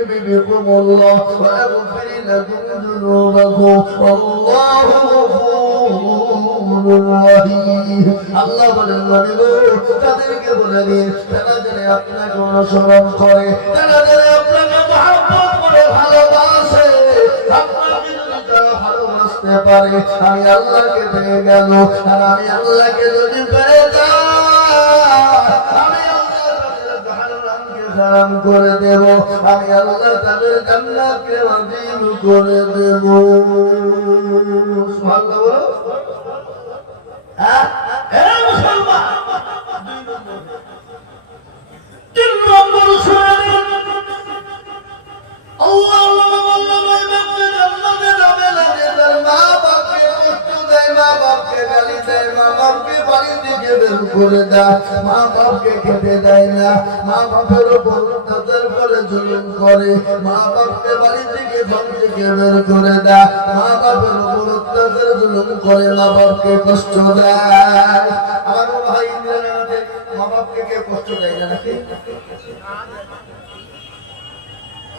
بكم الله ويغفر لكم ذنوبكم والله غفور رحيم আল্লাহ বলেন নবী গো তাদেরকে বলে দিন তারা যেন আপনাকে অনুসরণ করে তারা যেন আপনাকে মহাব্বত করে ভালোবাসে আপনাকে যদি তারা ভালোবাসতে পারে আমি আল্লাহকে পেয়ে গেল আর আমি আল্লাহকে যদি পেয়ে হারাম করে দেব। আমি আল্লাহ তাদের জান্নাতকে অধীন করে দেব। হ্যাঁ? মুসলমান। তিন নম্বর করে দেয় মা বাপকে খেতে দেয় না মা বাপের উপর অত্যাচার করে জুলুম করে মা বাপকে বাড়ি থেকে ঘর থেকে বের কষ্ট দেয় আমার ভাই মা বাপকে কে কষ্ট দেয় না নাকি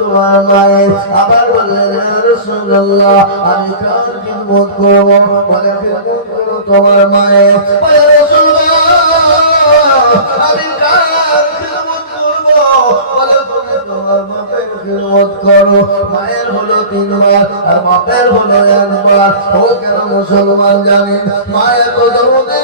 তোমার মায়ের আবার বললেন রাসূলুল্লাহ, আমি কার খিদমত করব? বলে, খিদমত করো তোমার বলে আমি কার খিদমত বলে মায়ের হলো তিনবার, আর বাপের হলো একবার। ও কেন মুসলমান জানেন? মায়ের তো দরদের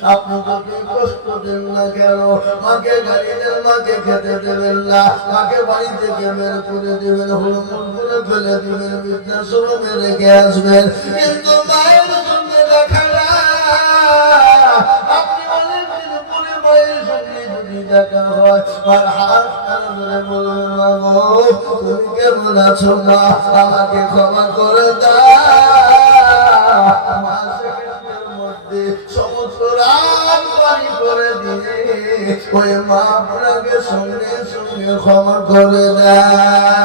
জিনিস আপনি যদি কষ্ট দেন না কেন? মাকে গালি দেন, মাকে খেতে দেবেন না। মাকে বাড়ি থেকে বের করে দেবেন হুড়মুড় করে ফেলে দিবেন, বৃদ্ধাশ্রমে রেখে আসবেন। কিন্তু মায়ের সঙ্গে দেখা আপনি অনেক পরে মায়ের সঙ্গে যদি দেখা হয়, আর হাত কানে বলবেন মা তুমি কেমন আছো মা? আমাকে ক্ষমা ওই মা আপনাকে সঙ্গে সঙ্গে ক্ষমা করে দেয়।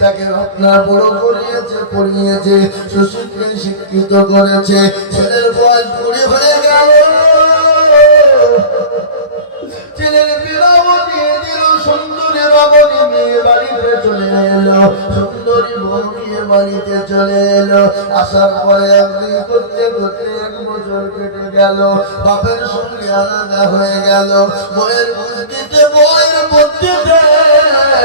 তাকে পড়িয়েছে শিক্ষিত করেছে। ছেলের বয়স কুড়ি হয়ে গেল। ছেলের দিল সুন্দরী মেয়ে বাড়িতে চলে এলো। সুন্দরী বউ নিয়ে বাড়িতে চলে এলো। আসার পরে একদিন করতে করতে এক বছর কেটে গেল। বাপের সঙ্গে আলাদা হয়ে গেল। বইয়ের বুদ্ধিতে বুদ্ধিতে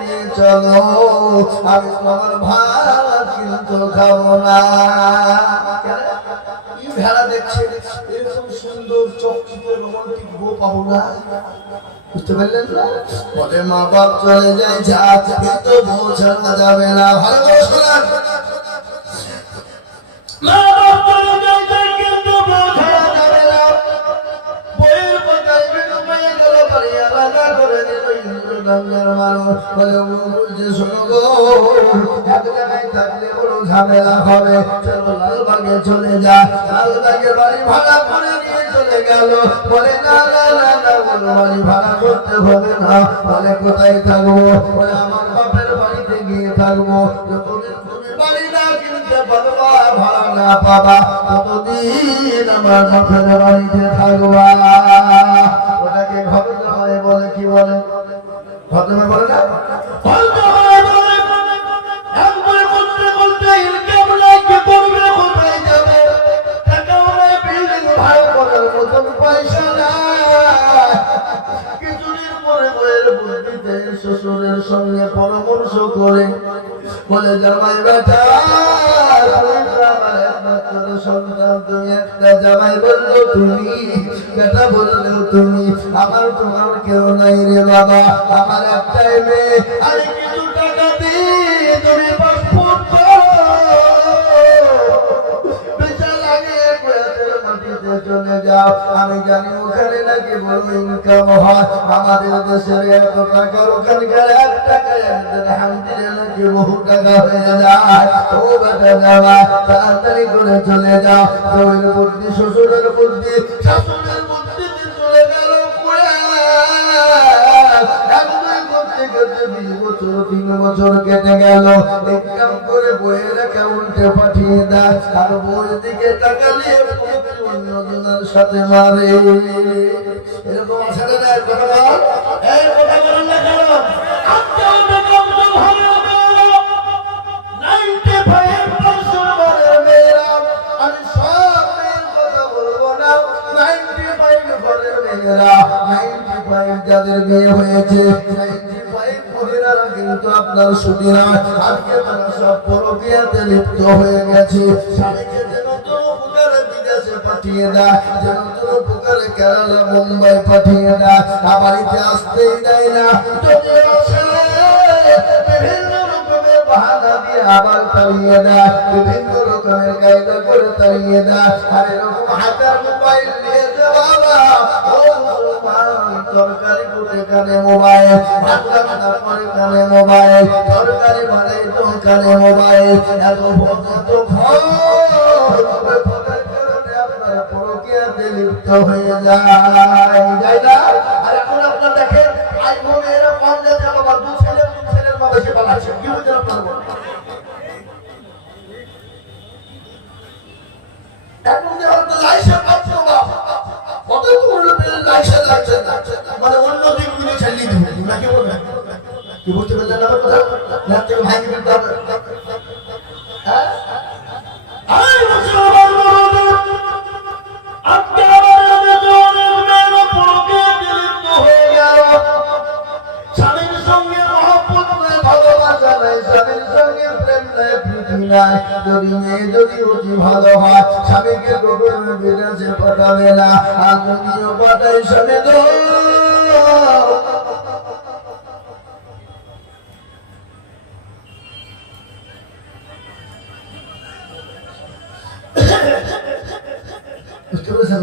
নিয়ে চলো আমি তোমার ভাত কিন্তু খাব না। ভেড়া দেখছে, এরকম সুন্দর চকচিকে রোমান্টিক বউ পাবো না। বুঝতে পারলেন না? বলে মা বাপ চলে যায়, যা কিন্তু বউ যাবে না। ভালো মা মানুষ জায়গায় থাকলে বড় ঝামেলা হবে। চলো যা। বাড়ি ভাড়া বলে, না না না ভাড়া করতে হবে না। বলে কোথায় থাকব? বলে, আমার বাপের বাড়িতে গিয়ে থাকব। যতদিন তুমি বাড়ি না কিনতে পারবা বাড়িতে থাকবা। ওটাকে ঘর বলে, কি বলে? জামাই বলে না শ্বশুরের সঙ্গে পরামর্শ করে বলে, জামাই বেটা সন্তান। তুমি একটা জামাই বলল তুমি বেটা বললেও তুমি আমার তোমার কেউ নাই রে বাবা। আমার একটাই মেয়ে, আরে কিছু টাকা দিয়ে তুমি চলে যাও। আমি জানি ওখানে নাকি বড় ইনকাম হয়। আমাদের দেশের এত টাকার ওখানকার এক হামদিলে নাকি বহু টাকা হয়ে যায়। ও বেটা যাওয়া তাড়াতাড়ি করে চলে যাও। তোর বুদ্ধি, শ্বশুরের বুদ্ধি, শাশুড়ের তিন বছর কেটে গেল। ইনকাম করে বইয়ের অ্যাকাউন্টে পাঠিয়ে দেয় আর বইয়ের দিকে নিয়ে অন্যজনের সাথে মারে। এরকম আছে আপনার টাকা তো সুদিনা আজকে তারা সব পরকীয়াতে লিপ্ত হয়ে গেছে। স্বামীকে যেন পাঠিয়ে দেয় যেন বাড়িতে আসতেই দেয় না। আবার তাড়িয়ে দেয় বিভিন্ন রকমের কায়দা করে তাড়িয়ে দেয় আর এরকম হাজার মোবাইল নিয়েছে বাবা, ও মুসলমান, তরকারি কুটে কানে মোবাইল রান্না করে কানে মোবাইল, তরকারি বানাই তো কানে মোবাইল। এত ভয়ের কারণে আপনারা পরকীয়াতে লিপ্ত হয়ে যায় যাই না? আর এখন আপনার দেখেন আইফোন এরা কম যাচ্ছে বাবা দু ছেলে দু ছেলের মা বেশি পালাচ্ছে। কি হচ্ছে আপনার এখন মানে অন্য দিকগুলো ছাড়িয়ে দিবে। নাকি বলবেন কি বুঝতে পারলেন আমার কথা? থেকে ভাঙি যদি মেয়ে যদি অতি ভালো হয়, স্বামীকে কখনো বিদেশে পাঠাবে না। আর যদিও পাঠাই স্বামী বুঝতে পেরেছেন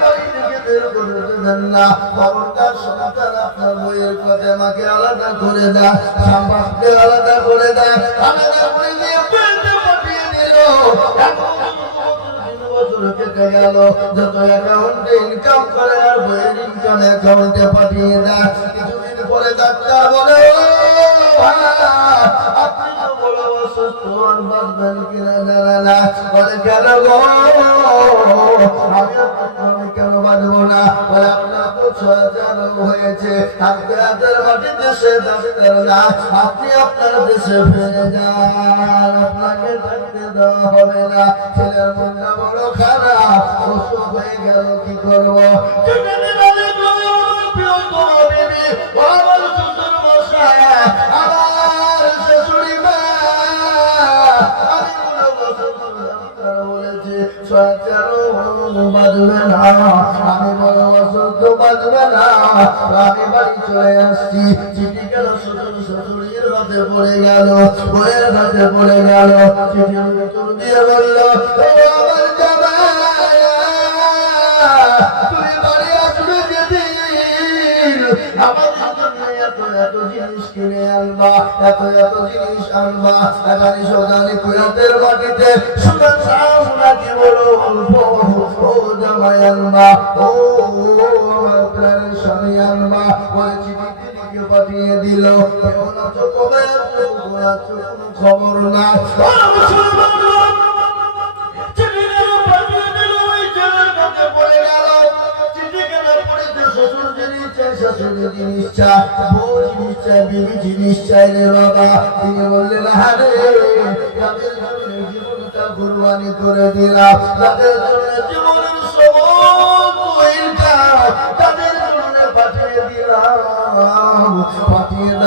করে না। খবরদার সন্তান আপনার বইয়ের পথে মাকে আলাদা করে দেয় সাম্বাসকে আলাদা করে দেয়। আলাদা করে দিয়ে পাঠিয়ে দিল। ইনকাম করে আর বইয়ের ইনকাম অ্যাকাউন্টে পাঠিয়ে দেয়। কিছুদিন বলে আপনি তো বড় অসুস্থ, আর বাঁচবেন কিনা জানে না। বলে, কেন গো? আমি হয়েছে। আজকে মাটিতে সে ডাক্তার না দেশে ফিরে ছেলের মনটা বড় খারাপ। আমি বাড়ি চলে আসছি। চিঠি গেল শ্বশুর শ্বশুর হাতে পড়ে গেল? বইয়ের হাতে পড়ে গেল। চিঠির ভিতর দিয়ে বলল আমার জিনিস কিনে আনবা, এত এত জিনিস আনবা। এখানে সকালে কুয়াতের মাটিতে সুগার নাকি বড় অল্প ও জামাই আনবা। ও জিনিস চাই রে বাবা? তিনি বললেন হারে জীবনটা কুরবানি করে দিলাম। তাদের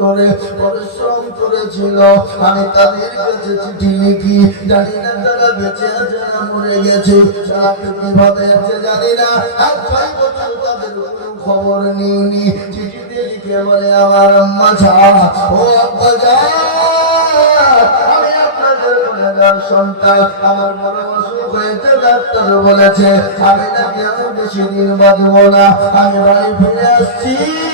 করে, পরিশ্রম করেছিল। আমি তাদের কাছে চিঠি লিখি। জানি না তারা বেঁচে আছে না মরে গেছে। তারা কীভাবে আছে, জানি না। আর ছয় বছর তাদের খবর নিইনি। চিঠিতে লিখে বলে, আমার আম্মা ও আব্বা যা আমার আমি নাকি আমি বেশি দিন বাঁচব না। আমি বাড়ি ফিরে আসছি।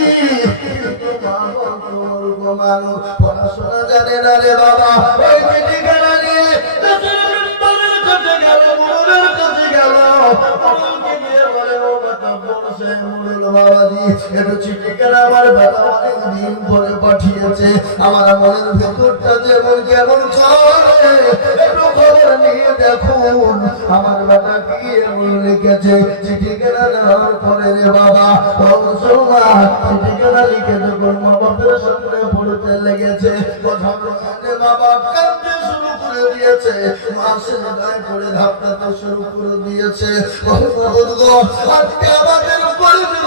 মানুষ, পড়াশোনা জানে না রে বাবা। ওই চিঠিখানা নিয়ে গেল গেল। বাবাজি একটু চিঠিখানা আমার বাবা অনেক দিন ধরে পাঠিয়েছে। আমার মনের ভেতরটা যেমন কেমন করে একটু খবর নিয়ে দেখুন। আমার বাবা কি এমন লিখেছে? চিঠিখানা দেওয়ার পরে রে বাবা মুসলমান চিঠিখানা লিখে যখন মা বাপের সামনে পড়তে লেগেছে, কথা কাঁদতে শুরু দিয়েছে। মা সেজদায় করে ধাপটাতে শুরু করে দিয়েছে। আজকে আমাদের উপরে দিল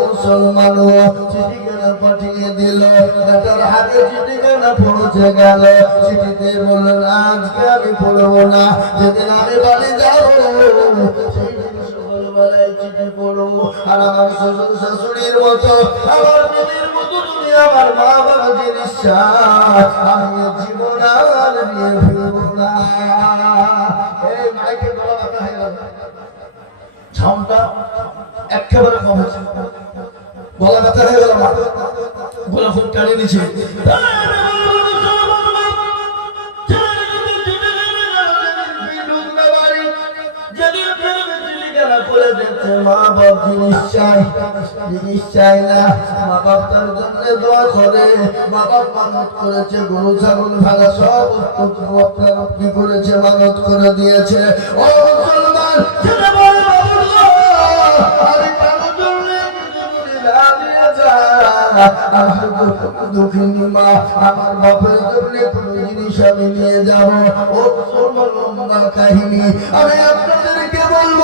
মুসলমান পাঠিয়ে দিল। হাতে চিঠিখানা পৌঁছে গেল। চিঠিতে বললেন, আজকে আমি পড়ব না, যেদিন আমি বাড়ি যাব আমার শাশুড়ির মতো, আমার মেয়ের মতো তুমি মা বাবা জিনিস আর ফিরবো না। এই মাইকে গলা ব্যথা হয়ে গেল। ঝামটা একেবারে কম গলা ব্যথা হয়ে গেল আমার গলা খুব মা বাপ জিনিস চাই জিনিস চাই না মা বাপ তার জন্য দোয়া করে মা বাপ মানত করেছে, গরু, ছাগল ভাড়া সব কি করেছে, মানত করে দিয়েছে। ও মুসলমান আমার বাপের জন্য কোনো জিনিস আমি নিয়ে যাব। ও মুসলমান কাহিনী, আমি আপনাদেরকে বলব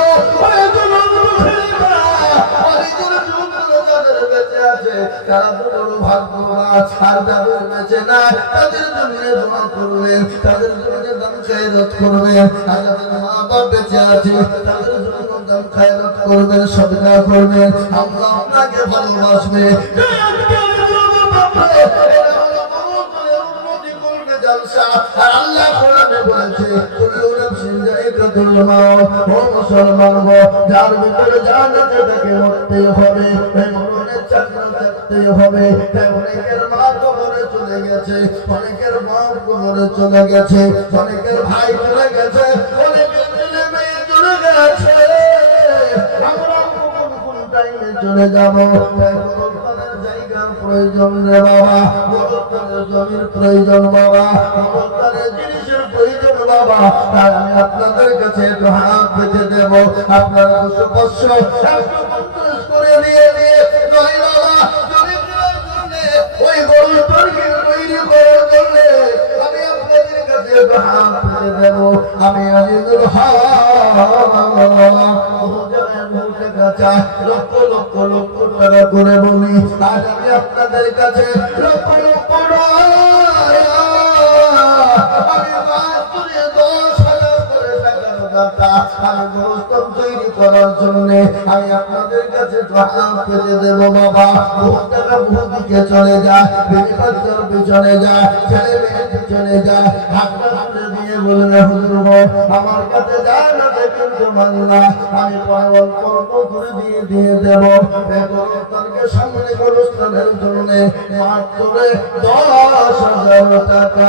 তারা বড় ভাগ্যবান। আর যাদের বেঁচে নাই, তাদের জন্য দোয়া করবেন, তাদের জন্য দান খায়রাত করবেন। আর যাদের মা বাপ বেঁচে আছে, তাদের জন্য দান খায়রাত করবেন, সদকা করবেন। আল্লাহ আপনাকে ভালোবাসবে আল্লাহ কোরআনে বলেছে, মুসলমান যার ভিতরে জান তাকে মরতে হবে হবে। অনেকের মা কবরে চলে গেছে, অনেকের কবরে চলে গেছে, অনেকের ভাই চলে গেছে, অনেকের ছেলে চলে গেছে। আমরা প্রয়োজন রে বাবা জমির প্রয়োজন বাবা প্রয়োজন আমি আপনাদের কাছে একটু হাত পেতে দেব। আপনারা দুশো করে দিয়ে দিয়ে আমি আপনাদের কাছে লক্ষ লক্ষ লক্ষ টাকা করে বলি। আজ আমি আপনাদের কাছে লক্ষ দাতা আমি গোরস্থান তৈরি করার জন্য আমি আপনাদের কাছে টাকা পেতে দেব, বাবা। বহু টাকা বহু দিকে চলে যায় বিবি পিছনে যায় ছেলে মেয়ের পিছনে যায় হাতটা হাতে দিয়ে বলবে হুজুর আমার কাছে যায় না দিয়ে দিয়ে দশ হাজার টাকা।